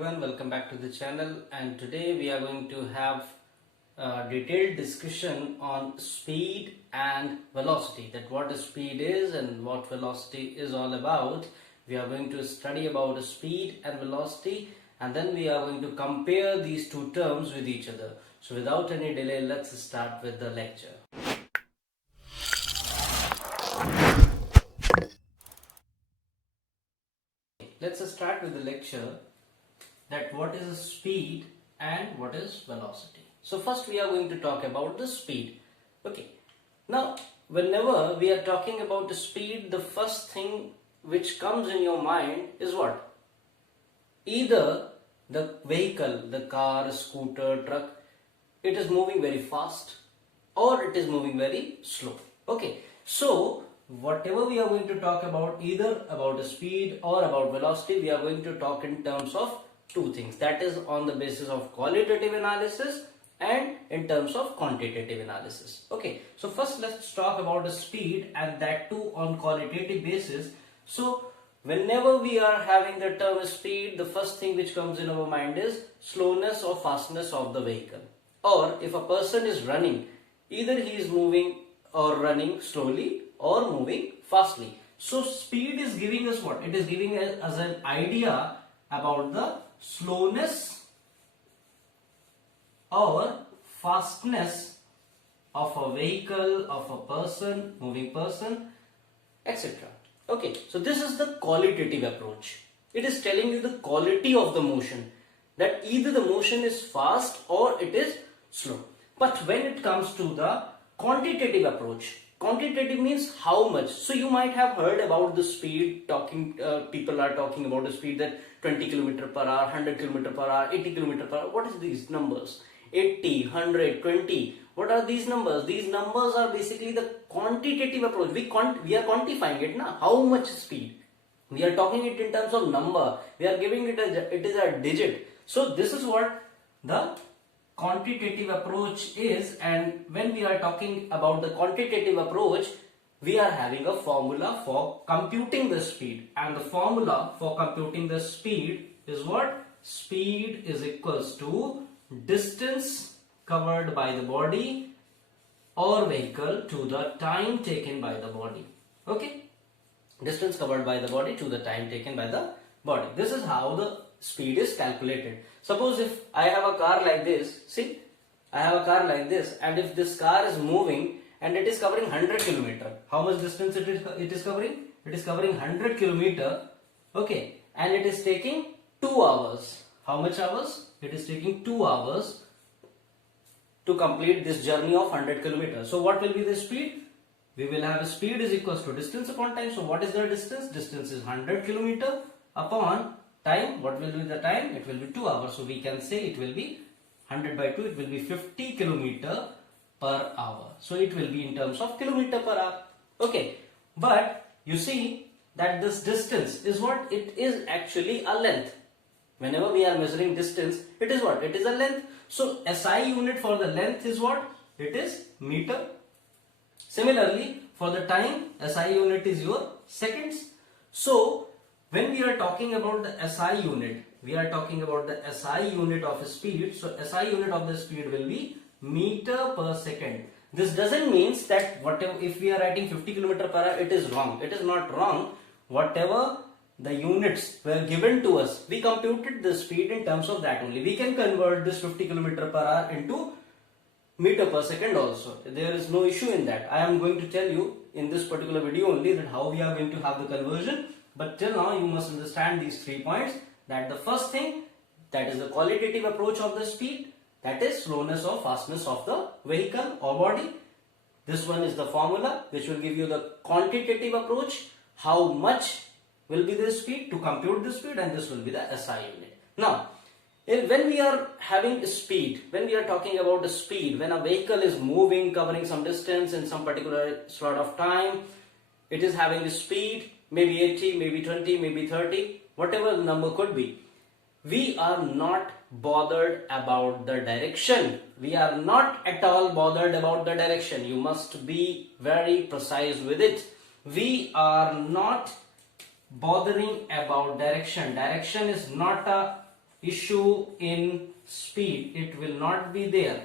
everyone, welcome back to the channel, and today we are going to have a detailed discussion on speed and velocity, that what speed is and what velocity is all about. We are going to study about speed and velocity, and then we are going to compare these two terms with each other. So without any delay, let's start with the lecture. Let's start with the lecture, that what is speed and what is velocity. So first we are going to talk about the speed. Okay. Now whenever we are talking about the speed, the first thing which comes in your mind is what? Either the vehicle, the car, scooter, truck, it is moving very fast or it is moving very slow. Okay. So whatever we are going to talk about, either about the speed or about velocity, we are going to talk in terms of two things, that is on the basis of qualitative analysis and in terms of quantitative analysis. Okay, so first let's talk about the speed, and that too on qualitative basis. So whenever we are having the term speed, the first thing which comes in our mind is slowness or fastness of the vehicle. Or if a person is running, either he is moving or running slowly or moving fastly. So speed is giving us what? It is giving us an idea about the slowness or fastness of a vehicle, of a person, moving person, etc. Okay, so this is the qualitative approach. It is telling you the quality of the motion, that either the motion is fast or it is slow. But when it comes to the quantitative approach, quantitative means how much. So you might have heard about the speed, people are talking about the speed, that 20 km per hour, 100 km per hour, 80 km per hour. What is these numbers? 80, 100, 20. What are these numbers? These numbers are basically the quantitative approach. We are quantifying it now. How much speed? We are talking it in terms of number. We are giving it it is a digit. So this is what the quantitative approach is, and when we are talking about the quantitative approach, we are having a formula for computing the speed, and the formula for computing the speed is what? Speed is equals to distance covered by the body or vehicle to the time taken by the body. Okay, distance covered by the body to the time taken by the body. This is how the speed is calculated. Suppose if I have a car like this, see, I have a car like this, and if this car is moving and it is covering 100 km, how much distance it is covering? It is covering 100 km, okay, and it is taking 2 hours. How much hours? It is taking 2 hours to complete this journey of 100 km. So what will be the speed? We will have speed is equals to distance upon time. So what is the distance? Distance is 100 km upon time. What will be the time? It will be 2 hours. So we can say it will be 100 by 2, it will be 50 km per hour. So it will be in terms of kilometer per hour. Okay, but you see that this distance is what? It is actually a length. Whenever we are measuring distance, it is what? It is a length. So SI unit for the length is what? It is meter. Similarly, for the time, SI unit is your seconds. So when we are talking about the SI unit, we are talking about the SI unit of speed. So SI unit of the speed will be meter per second. This doesn't mean that whatever, if we are writing 50 km per hour, it is wrong. It is not wrong. Whatever the units were given to us, we computed the speed in terms of that only. We can convert this 50 km per hour into meter per second also. There is no issue in that. I am going to tell you in this particular video only that how we are going to have the conversion. But till now you must understand these 3 points, that the first thing, that is the qualitative approach of the speed, that is slowness or fastness of the vehicle or body. This one is the formula which will give you the quantitative approach, how much will be the speed to compute the speed, and this will be the SI unit. Now, when we are having speed, when we are talking about the speed, when a vehicle is moving, covering some distance in some particular sort of time, it is having a speed, maybe 80, maybe 20, maybe 30, whatever the number could be. We are not bothered about the direction. We are not at all bothered about the direction. You must be very precise with it. We are not bothering about direction. Direction is not a issue in speed, it will not be there.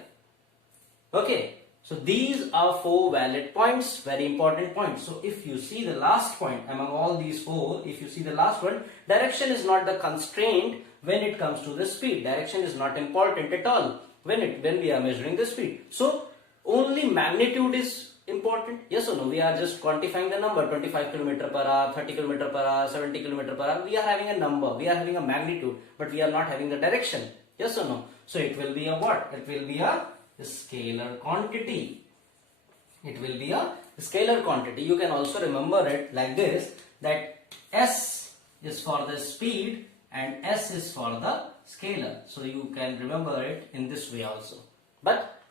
Okay, so these are 4 valid points, very important points. So if you see the last point among all these 4, if you see the last one, direction is not the constraint when it comes to the speed. Direction is not important at all when we are measuring the speed. So only magnitude is important. Yes or no? We are just quantifying the number, 25 km per hour, 30 km per hour, 70 km per hour. We are having a number, we are having a magnitude, but we are not having the direction. Yes or no? So it will be a what? It will be a scalar quantity. It will be a scalar quantity. You can also remember it like this, that S is for the speed and S is for the scalar. So you can remember it in this way also. But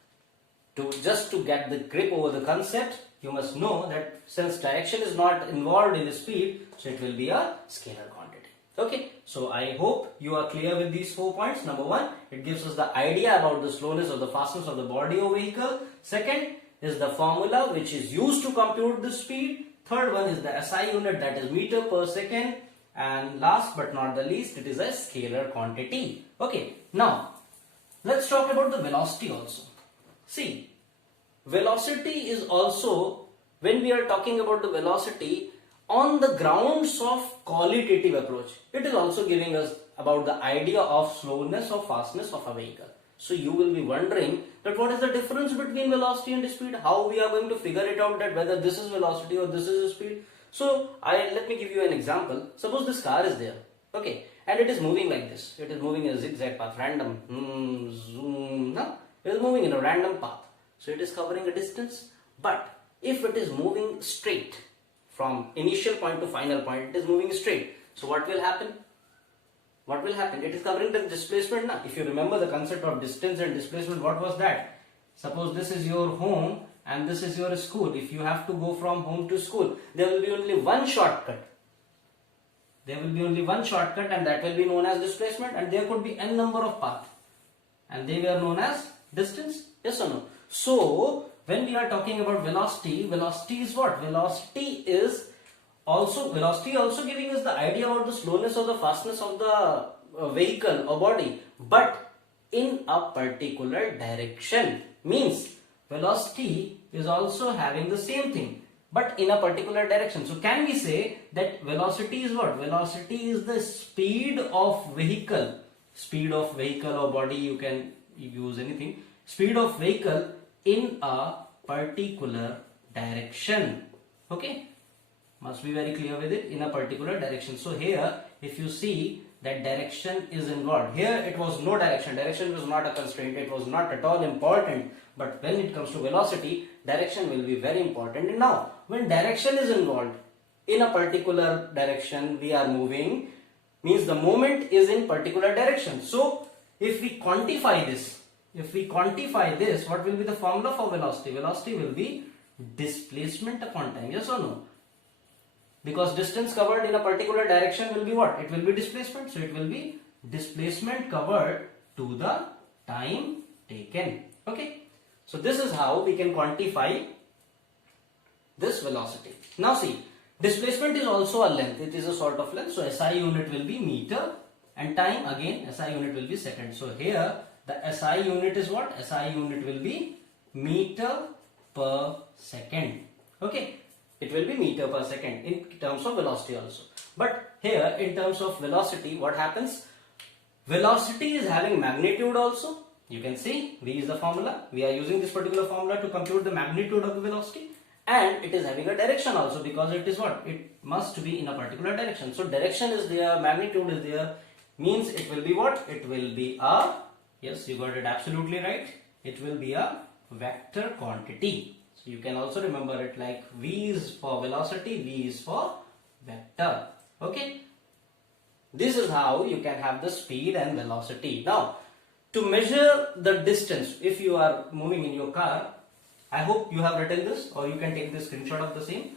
just to get the grip over the concept, you must know that since direction is not involved in the speed, so it will be a scalar quantity. Okay, so I hope you are clear with these 4 points. Number 1, it gives us the idea about the slowness or the fastness of the body or vehicle. Second is the formula which is used to compute the speed. Third one is the SI unit, that is meter per second. And last but not the least, it is a scalar quantity. Okay, now let's talk about the velocity also. See, velocity is also, when we are talking about the velocity on the grounds of qualitative approach, it is also giving us about the idea of slowness or fastness of a vehicle. So you will be wondering that what is the difference between velocity and speed? How we are going to figure it out, that whether this is velocity or this is speed? So let me give you an example. Suppose this car is there, okay, and it is moving like this. It is moving in a zigzag path, random, zoom, no? It is moving in a random path. So it is covering a distance. But if it is moving straight from initial point to final point, it is moving straight. So what will happen? What will happen? It is covering the displacement now. If you remember the concept of distance and displacement, what was that? Suppose this is your home and this is your school. If you have to go from home to school, there will be only one shortcut. There will be only one shortcut, and that will be known as displacement, and there could be n number of paths, and they were known as distance. Yes or no? So when we are talking about velocity, velocity is what? Velocity also giving us the idea about the slowness or the fastness of the vehicle or body, but in a particular direction. Means velocity is also having the same thing, but in a particular direction. So can we say that velocity is what? Velocity is the speed of vehicle. Speed of vehicle or body, you can use anything. Speed of vehicle in a particular direction. Okay, must be very clear with it, in a particular direction. So here if you see that direction is involved, here it was no direction. Direction was not a constraint, it was not at all important. But when it comes to velocity, direction will be very important. And now when direction is involved, in a particular direction we are moving, means the movement is in particular direction. So if we quantify this, what will be the formula for velocity? Velocity will be displacement upon time. Yes or no? Because distance covered in a particular direction will be what? It will be displacement. So it will be displacement covered to the time taken. Okay. So this is how we can quantify this velocity. Now see, displacement is also a length. It is a sort of length. So SI unit will be meter, and time again SI unit will be second. So here the SI unit is what? SI unit will be meter per second. Okay, it will be meter per second in terms of velocity also. But here in terms of velocity, what happens? Velocity is having magnitude also. You can see V is the formula. We are using this particular formula to compute the magnitude of the velocity, and it is having a direction also, because it is what? It must be in a particular direction. So direction is there, magnitude is there, means it will be what? It will be a, yes, you got it absolutely right, it will be a vector quantity. So you can also remember it like V is for velocity, V is for vector. Okay, this is how you can have the speed and velocity. Now to measure the distance, if you are moving in your car, I hope you have written this, or you can take the screenshot of the same.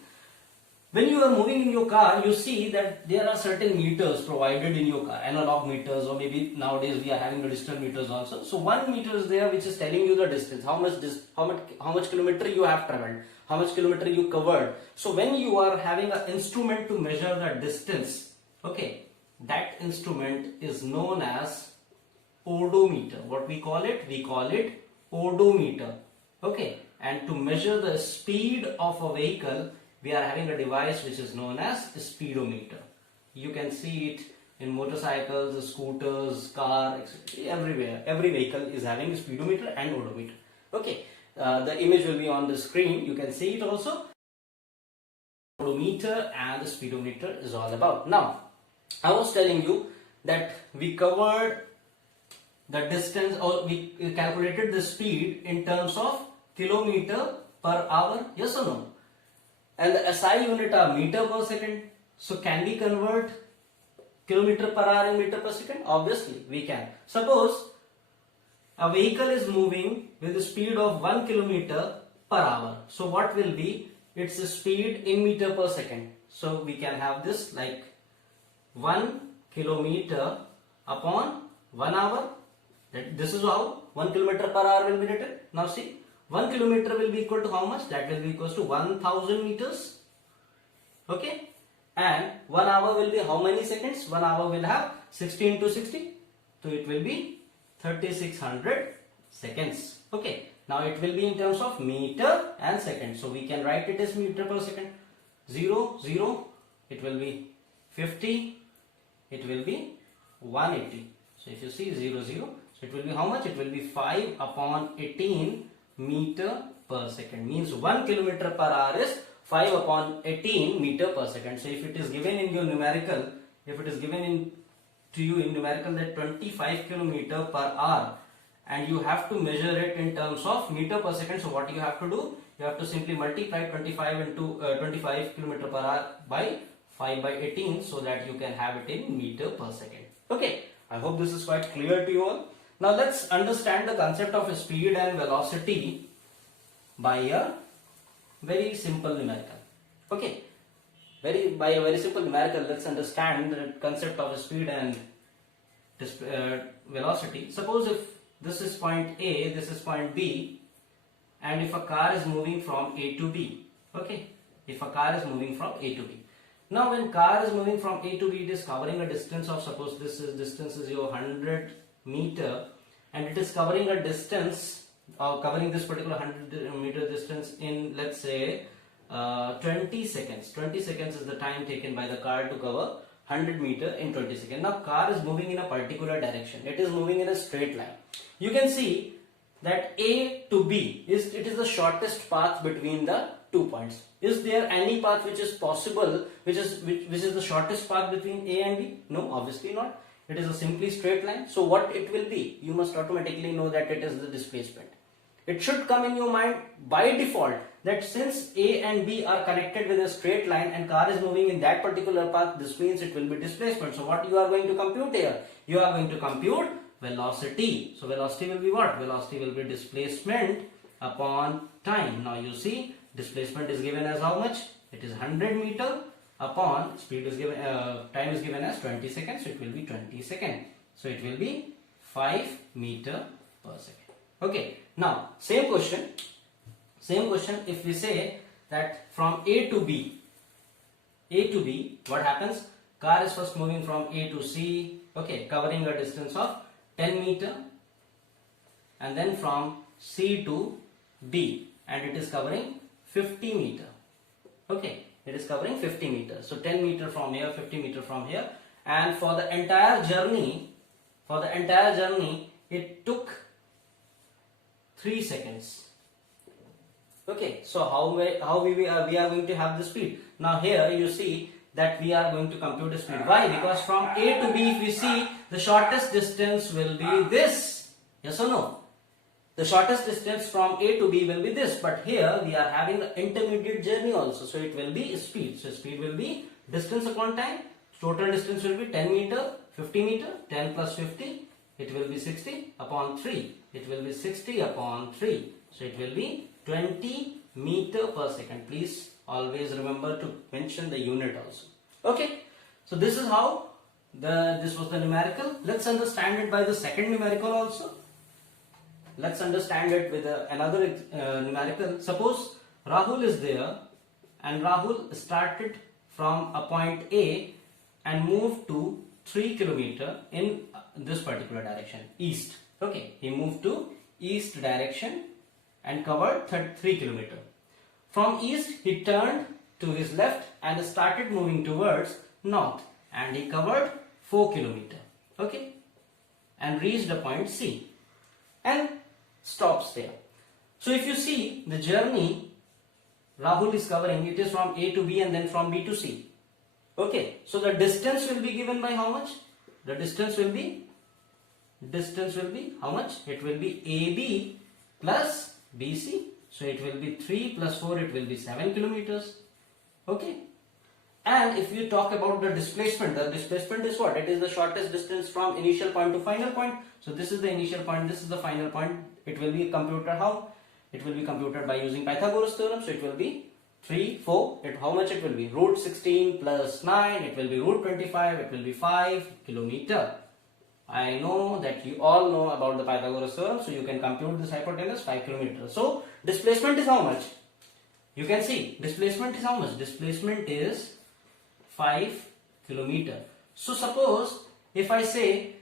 When you are moving in your car, you see that there are certain meters provided in your car, analog meters, or maybe nowadays we are having the digital meters also. So one meter is there which is telling you the distance, how much kilometer you have traveled, how much kilometer you covered. So when you are having an instrument to measure the distance, okay, that instrument is known as odometer. What we call it? We call it odometer. Okay, and to measure the speed of a vehicle, we are having a device which is known as speedometer. You can see it in motorcycles, scooters, car, etc. Everywhere. Every vehicle is having a speedometer and odometer. Okay, the image will be on the screen. You can see it also. Odometer and the speedometer is all about. Now, I was telling you that we covered the distance, or we calculated the speed in terms of kilometer per hour, yes or no? And the SI unit are meter per second. So can we convert kilometer per hour and meter per second? Obviously we can. Suppose a vehicle is moving with a speed of 1 kilometer per hour. So what will be its speed in meter per second? So we can have this like 1 kilometer upon 1 hour. This is how 1 kilometer per hour will be written. Now see, 1 kilometer will be equal to how much? That will be equal to 1000 meters. Okay. And 1 hour will be how many seconds? 1 hour will have 60 into 60. So it will be 3600 seconds. Okay. Now it will be in terms of meter and second. So we can write it as meter per second. 0, 0. It will be 50. It will be 180. So if you see 0, 0. So it will be how much? It will be 5 upon 18 meter per second. Means 1 kilometer per hour is 5 upon 18 meter per second. So if it is given in your numerical, if it is given to you in numerical that 25 kilometer per hour, and you have to measure it in terms of meter per second, so what you have to do? You have to simply multiply 25 kilometer per hour by 5 by 18, so that you can have it in meter per second. Okay, I hope this is quite clear to you all. Now let's understand the concept of speed and velocity by a very simple numerical. Okay, by a very simple numerical, let's understand the concept of speed and velocity. Suppose if this is point A, this is point B, and if a car is moving from A to B. Okay, if a car is moving from A to B. Now when car is moving from A to B, it is covering a distance of, suppose this is distance is your 100 meter, and it is covering a distance covering this particular 100 meter distance in, let's say, 20 seconds. 20 seconds is the time taken by the car to cover 100 meter in 20 seconds. Now car is moving in a particular direction. It is moving in a straight line. You can see that A to B is the shortest path between the 2 points. Is there any path which is possible, which is the shortest path between A and B? No, obviously not. It is a simply straight line. So what it will be? You must automatically know that it is the displacement. It should come in your mind by default that since A and B are connected with a straight line and car is moving in that particular path, this means it will be displacement. So what you are going to compute here? You are going to compute velocity. So velocity will be what? Velocity will be displacement upon time. Now you see, displacement is given as how much? It is 100 meter upon speed is given, time is given as 20 seconds. So it will be 20 seconds. So it will be 5 meter per second. Okay. Now same question if we say that from A to B, what happens? Car is first moving from A to C, okay, covering a distance of 10 meter, and then from C to B, and it is covering 50 meter. Okay, it is covering 50 meters. So 10 meter from here, 50 meter from here, and for the entire journey, it took 3 seconds. Okay, so how we are going to have the speed? Now here you see that we are going to compute the speed. Why? Because from A to B, if we see, the shortest distance will be this. Yes or no? The shortest distance from A to B will be this, but here we are having the intermediate journey also, so it will be speed. So speed will be distance upon time. Total distance will be 10 meter, 50 meter, 10 plus 50, it will be 60 upon 3. It will be 60 upon 3. So it will be 20 meter per second. Please always remember to mention the unit also. Okay. So this is how this was the numerical. Let's understand it by the second numerical also. Let's understand it with another numerical. Suppose Rahul is there and Rahul started from a point A and moved to 3 kilometer in this particular direction, east. Okay, he moved to east direction and covered 3 kilometers. From east, he turned to his left and started moving towards north, and he covered 4 kilometers. Okay, and reached the point C and stops there. So if you see the journey Rahul is covering, it is from A to B and then from B to C. Okay, so the distance will be given by how much? The distance will be how much? It will be AB plus BC. So it will be 3 plus 4, it will be 7 kilometers. Okay. And if you talk about the displacement is what? It is the shortest distance from initial point to final point. So this is the initial point, this is the final point. It will be computed how? It will be computed by using Pythagoras theorem. So it will be 3, 4. How much it will be? Root 16 plus 9. It will be root 25. It will be 5 kilometer. I know that you all know about the Pythagoras theorem. So you can compute this hypotenuse 5 kilometers. So displacement is how much? You can see displacement is how much? Displacement is 5 kilometer. So suppose if I say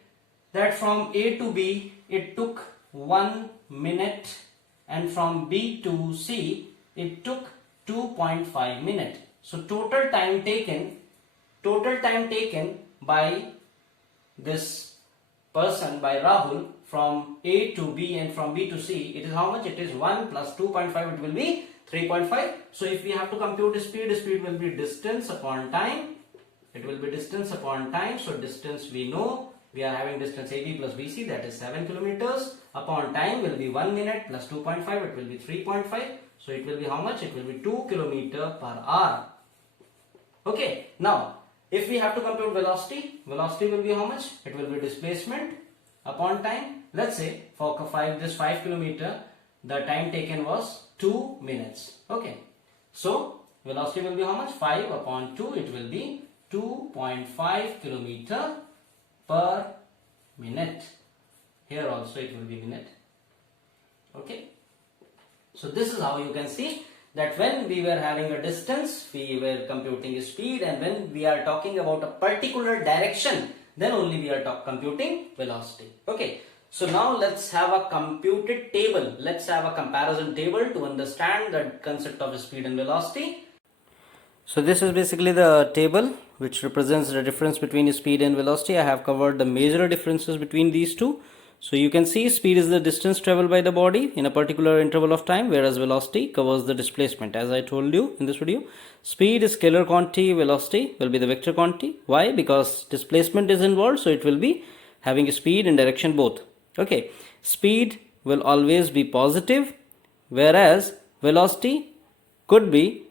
that from A to B it took 1 minute and from B to C it took 2.5 minutes. So total time taken by this person, by Rahul, from A to B and from B to C, it is how much? It is 1 plus 2.5, it will be 3.5. So if we have to compute speed will be distance upon time. It will be distance upon time. So distance we know. We are having distance AB plus BC, that is 7 kilometers. Upon time will be 1 minute plus 2.5, it will be 3.5. So it will be how much? It will be 2 kilometers per hour. Okay. Now, if we have to compute velocity will be how much? It will be displacement upon time. Let's say for this 5 kilometer, the time taken was 2 minutes. Okay. So velocity will be how much? 5 upon 2, it will be 2.5 kilometer per minute. Here also it will be minute. Okay. So this is how you can see that when we were having a distance, we were computing speed, and when we are talking about a particular direction, then only we are computing velocity. Okay. So now let's have a computed table. Let's have a comparison table to understand the concept of speed and velocity. So this is basically the table which represents the difference between speed and velocity. I have covered the major differences between these two. So you can see speed is the distance traveled by the body in a particular interval of time, whereas velocity covers the displacement. As I told you in this video, speed is scalar quantity, velocity will be the vector quantity. Why? Because displacement is involved, so it will be having speed and direction both. Okay, speed will always be positive, whereas velocity could be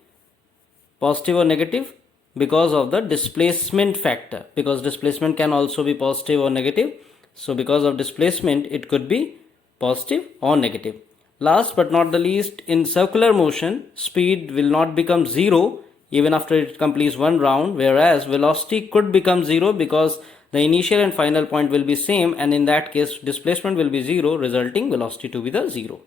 positive or negative because of the displacement factor, because displacement can also be positive or negative. So because of displacement, it could be positive or negative. Last but not the least, in circular motion, speed will not become zero even after it completes one round, whereas velocity could become zero because the initial and final point will be same, and in that case displacement will be zero, resulting velocity to be the zero.